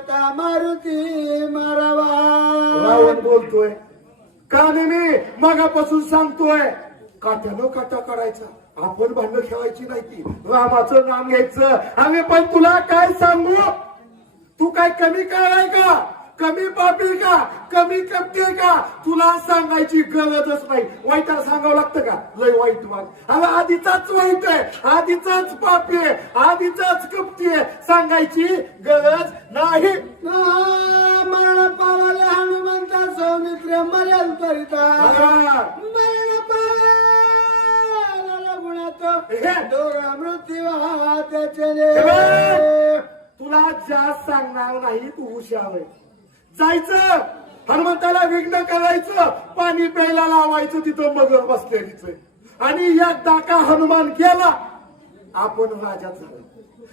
आता मारुती मारावा. बोलतोय का नाही मगापासून सांगतोय काट्यानं काटा करायचा आपण भांडण ठेवायची नाही ती. रामाचं नाम घ्यायचं. आम्ही पण तुला काय सांगू? तू काय कमी काय का? कमी पापी का? कमी कपते का? तुला सांगायची गरजच नाही. वाईटाला सांगावं लागतं का? लय वाईट वाग. अगं आधीचाच वाईट आहे. आधीचाच पापी आहे. आधीचाच कपटी आहे. सांगायची गरज नाही. मरण पावाले हनुमंता सौमित्र मरण करिता. मरण पावाले गुणात. दोघा मृत्यू त्याचे बघ, तुला जास्त सांगणार नाही तू हुशार आहे. जायचं. हनुमंताला विघ्न करायचं. पाणी प्यायला लावायचं तिथं मगर बसलेलीच. आणि एकदा का हनुमान गेला आपण राजा झाला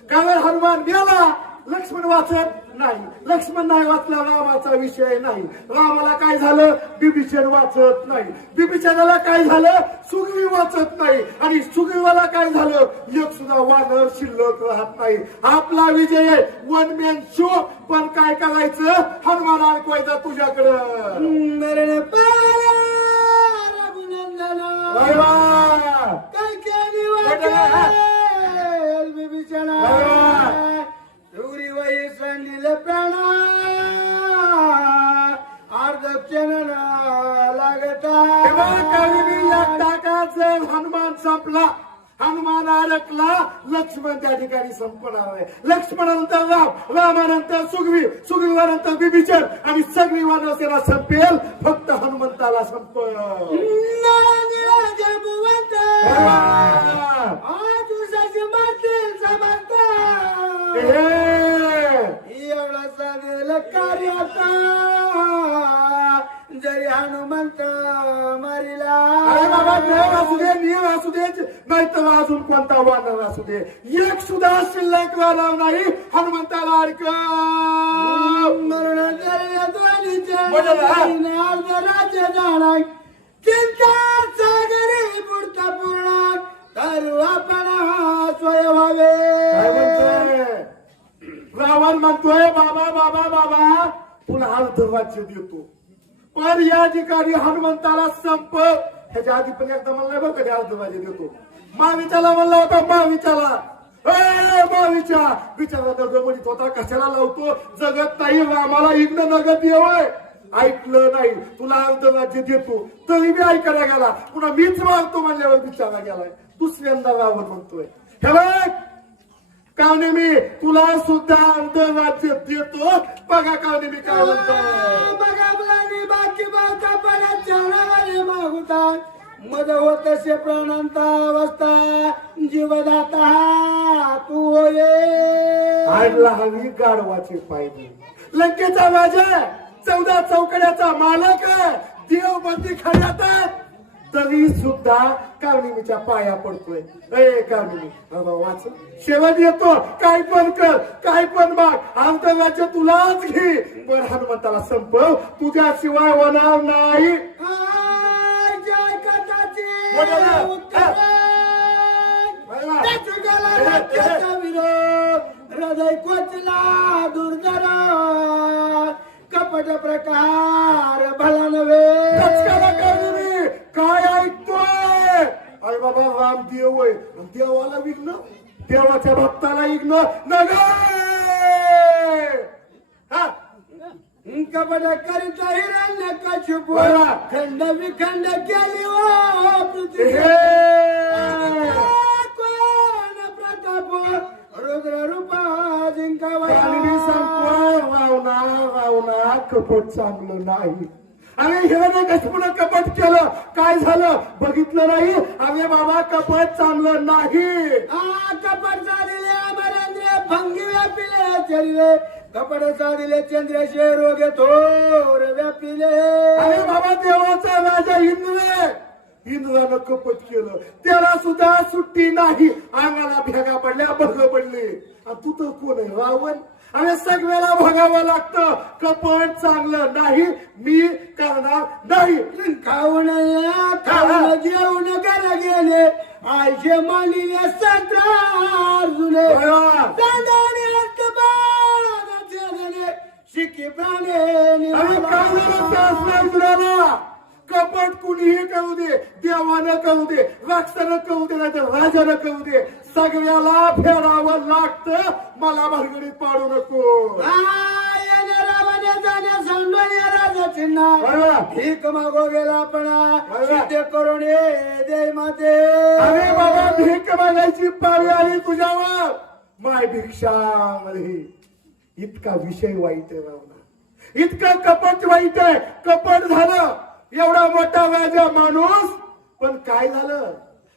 कारण हनुमान गेला? लक्ष्मण वाचत नाही. लक्ष्मण नाही वाचला रामाचा विषय नाही. रामाला काय झालं? बिभीषण वाचत नाही. बिभीषणाला काय झालं? सुग्रीव वाचत नाही. आणि सुग्रीवाला काय झालं? एक सुद्धा वानर शिल्लक राहत नाही. आपला विजय वन मॅन शो पण काय करायचं? हनुमान ऐकवायचा तुझ्याकडं! काय केली संपणार आहे. लक्ष्मणानंतर राम रामानंतर सुग्रीव सुग्रीवानंतर बिभीषण आणि सगळी वानरसेना संपेल. फक्त हनुमंताला संपल. समजता एवढा कार्याचा जरी हनुमंत मारिला अरे बाबा देव असू दे नियम असू दे नाही तर अजून कोणता वानर असू दे. एक सुद्धा शिल्लक वानर नाही. हनुमंताला अडक. मरण जरी पूर्ण तर आपण स्वय व्हावे रावण म्हणतोय बाबा बाबा बाबा तुला अर्धवाच्य देतो. पण या ठिकाणी हनुमंताला संप त्याच्या आधी पण एकदा म्हणलं बघ कधी अर्धवाच्य देतो. माविचाला म्हणला होता माविचाला ए माविचा बिचारा दगड होता कशाला लावतो? जगत नाही आम्हाला इकडं नगद येवय ऐकलं नाही. तुला अर्धवाच्य देतो. तरी मी ऐकायला गेला पुन्हा मीच मारतो म्हणल्यावर बिचारा गेलाय. दुसऱ्यांदा रावत म्हणतोय. हे बघ कावणे मी? तुला सुद्धा अर्धवाच्य देतो. बघा कावणे मी काय म्हणतो बघा. बाकी बाका परत चरणारे मागुतात. मद होत से प्राणांता अवस्था. जीवदाता तू होये आडला हवी गाढवाचे पाहिजे लंकेचा राजा चौदा चौकड्याचा मालक देव बंदी खड्यातात तरी सुद्धा कावणीच्या पाया पडतोय. कावणी बाबा वाच शेवट येतो. काय पण कर काय पण माग आमचं तुलाच घे. पण हनुमंताला संपव. तुझ्याशिवाय होणार नाही. हृदय कोचला दुर्धर कपट प्रकार भला नव्हे कचकाला कावणी काय ऐकतोय अरे बाबा राम देव आहे. आणि देवाला विघ्न देवाच्या भक्ताला विघ्न. हा. करीत हिरण्य. खंड विखंड केली. कोण प्रताप? रुद्र रूप सांगतोय रावणा रावणा कपट चांगलं नाही. अरे हिरण्य कशपुनं कपट केलं? काय झालं? बघितलं नाही? अरे बाबा कपट चांगलं नाही. आ कपट चालिले अमरेंद्र भंगी व्यापिले चलिले कपट चालिले चंद्रशे रोगे थोर व्यापिले. अरे बाबा देवाचा राजा इंद्र इंद्रानं कपट केलं. त्याला सुद्धा सुट्टी नाही. अंगाला भेगा पडल्या भग पडले. आणि तू तर कोण आहे रावण? अरे सगळ्याला भगावं लागतं. कपट चांगलं नाही. मी करणार नाही. खाऊन खाऊन जेवण करा गेले. आयशे मानिले सतरा जुने शिकी प्राणे झालं त्या असल्याचं? दे देवानं कळू दे राक्षसानं कळू दे नाही तर राजानं कळू दे. सगळ्याला फेडावं लागतं. मला भानगडीत पाडू नको. भीक मागो गेला पण. सिद्ध करून ये दे माते. अरे बाबा भीक मागायची पाळी आली तुझ्यावर. माय भिक्षा मध्ये इतका विषय वाईट आहे रावणा. इतका कपट वाईट आहे. कपट झालं. एवढा मोठा राजा माणूस. पण काय झालं?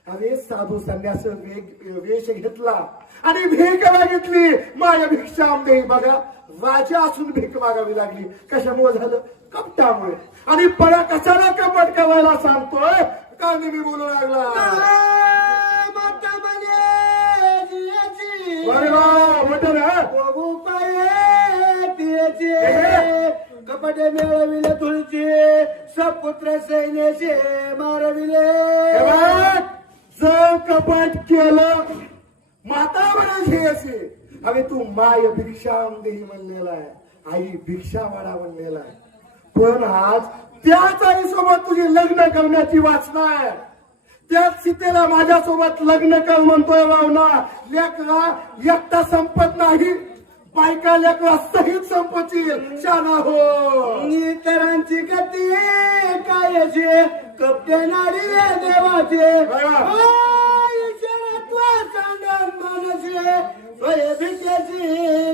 अरे साधू संन्यास वेग वेश घेतला आणि भीक मागितली. माझ्या भिक्षा दे बघा. राजा असून भीक मागावी लागली. कशामुळे झालं? कपटामुळे. आणि पळा कशाला कपट करायला सांगतोय? का मी बोलू लागला. मोठं ना? कपटे मिळविले तुळची सपुत्र सैन्याचे मारविले. जर कपट केलं माता म्हणायचे असे. अरे तू माय भिक्षा देही म्हणलेला आहे. आई भिक्षा वाडा म्हणलेला आहे. पण आज त्याच आई सोबत तुझे लग्न करण्याची वाचना आहे. त्याच सीतेला माझ्यासोबत लग्न कर म्हणतोय भावना लेखला एकटा संपत नाही. बायका लेकरा सहित संपतील. शाना हो. इतरांची गती कायचे कपटे नाडीले देवाचे.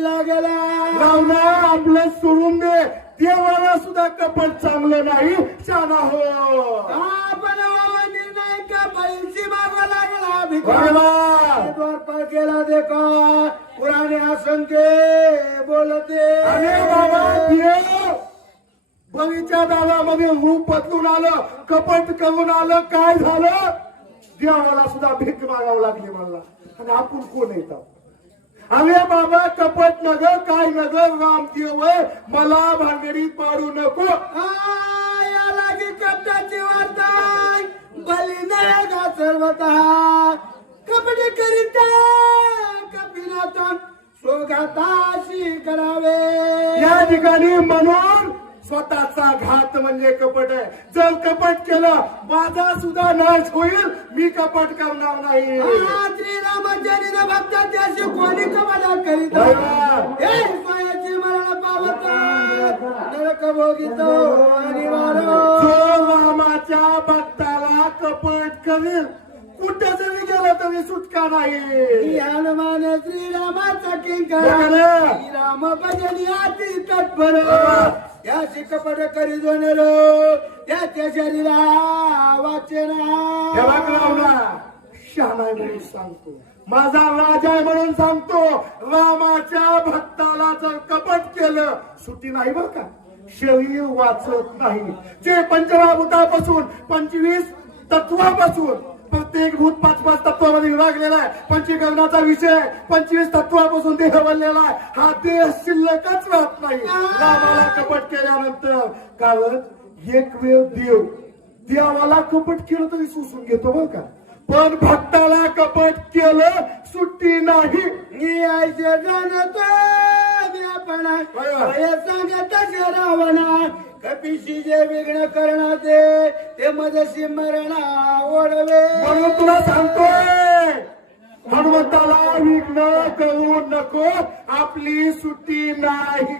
लागला. रावणा आपलं सोडून दे. देवाला सुद्धा कपट चांगलं नाही. शाना हो. द्वारपाल केला देखा पुराणे असंख्य बोलते अरे बाबा देव बळीच्या दारामध्ये रूप बदलून आलं कपट करून आलं काय झालं देवाला सुद्धा भीक मागावं लागली मला आणि आपण कोण येत अरे बाबा कपट नगर काय नगर रामदेव आहे, मला भानगडीत पाडू नको का सर्वता. कपडे करीता सोगाताशी करावे. या ठिकाणी म्हणून स्वतःचा घात म्हणजे कपट आहे. जर कपट केलं माझा सुद्धा नाश होईल. मी कपट करणार नाही. श्रीरामचरित भक्त त्याशी कोणी कपडा करीत? स्वयाची मरण पावत. नरक भोगितो रामाच्या भक्ताला कपट करेल. कुठे जरी गेला तरी सुटका नाही. हनुमान श्रीरामाचा किंकर. श्रीराम भजनी अति तत्पर. या शिकपट करी दोनर. त्याच्या शरीरा वाचना शहाणा म्हणून सांगतो. माझा राजा आहे म्हणून सांगतो रामाच्या भक्ताला जर कपट केलं सुट्टी नाही बर का? शरीर वाचत नाही. जे पंचमहाभूतापासून पंचवीस तत्वापासून प्रत्येक भूत पाच पाच तत्वामध्ये विभागलेला आहे. पंचीकरणाचा विषय पंचवीस तत्वापासून देह बनलेला आहे. हा देह शिल्लकच राहत नाही. रामाला कपट केल्यानंतर कारण एक वेळ देव. देवाला कपट केलं तरी सुसून घेतो बरं का? पण भक्ताला कपट केलं सुट्टी नाही. वय सांगत रावणा कपिशी जे विघ्न करणारे ते मजशी मरणा ओढवे म्हणून तुला सांगतोय हनुमंताला विघ्न करू नको. आपली सुट्टी नाही.